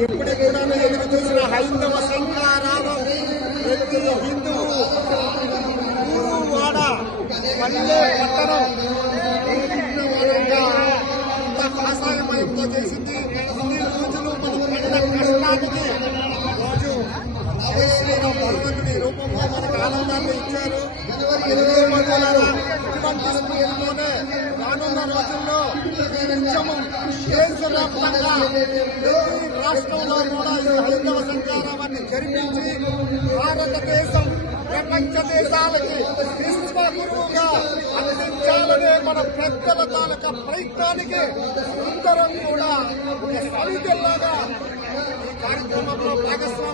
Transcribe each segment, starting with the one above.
ఎప్పుడు కూడా ఎదురు చూసిన హైందవ శంకారావం ప్రతి హిందువు ఊరు వాడ పల్లె పట్టణం కాషాయమయంతో చేసింది ఇన్ని రోజులు మనం పడిన కష్టానికి రోజు జై శ్రీరామ్ భగవంతుడి రూపంలో మనకు ఆనందాన్ని ఇచ్చారు ఇరవై బంధువులారా, రానున్న రోజుల్లో ఈ ఉద్యమం దేశవ్యాప్తంగా ప్రతి రాష్ట్రంలో కూడా ఈ హైందవ సంచారాన్ని జరిపించి భారతదేశం ప్రపంచ దేశాలకి విశ్వ గురువుగా అందించాలనే మన పెద్దల తాలూక ప్రయత్నానికి అందరం కూడా ఒక సమితిలాగా ఈ కార్యక్రమంలో భాగస్వామి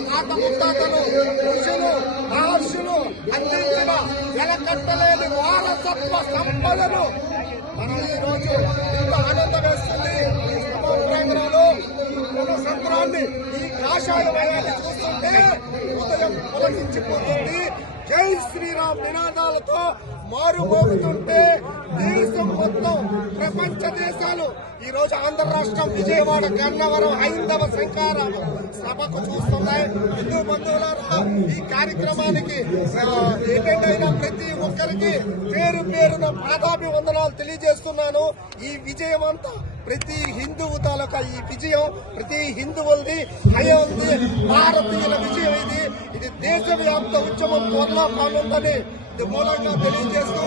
తాత ముత్తాతలు ఋషులు మహర్షులు అందించిన వెలకట్టలేని వారసత్వ సంపదను మనం ఈరోజు రోజు ఇంత ఆనందం వేస్తుంది ఈ ఈ కుల సంద్రాన్ని ఈ కాషాయ వయాన్ని చూస్తుంటే హృదయం పులకించిపోతుంది. జై శ్రీరామ్ నినాదాలతో మారుమోగుతుంటే దేశం మొత్తం ప్రపంచ దేశాలు ఈ రోజు ఆంధ్ర రాష్ట్రం విజయవాడ గన్నవరం హైందవ శంకారాలు సభకు చూస్తున్నాయి. హిందూ బంధువులారా ఈ కార్యక్రమానికి అటెండ్ అయిన ప్రతి ఒక్కరికి పేరు పేరున పాదాభివందనాలు తెలియజేస్తున్నాను. ఈ విజయం అంతా ప్రతి హిందువు తాలూకా ఈ విజయం ప్రతి హిందువులది హయంది భారతీయుల విజయం ఇది. ఇది దేశవ్యాప్త ఉద్యమం త్వరలో కానుందని మూలంగా తెలియజేస్తూ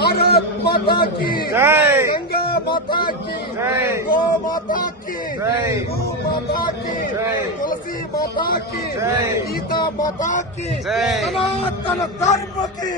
भारत माता की। गंगा माता की। गो माता की। गुरु माता की। तुलसी माता की। गीता माता की। सनातन धर्म की।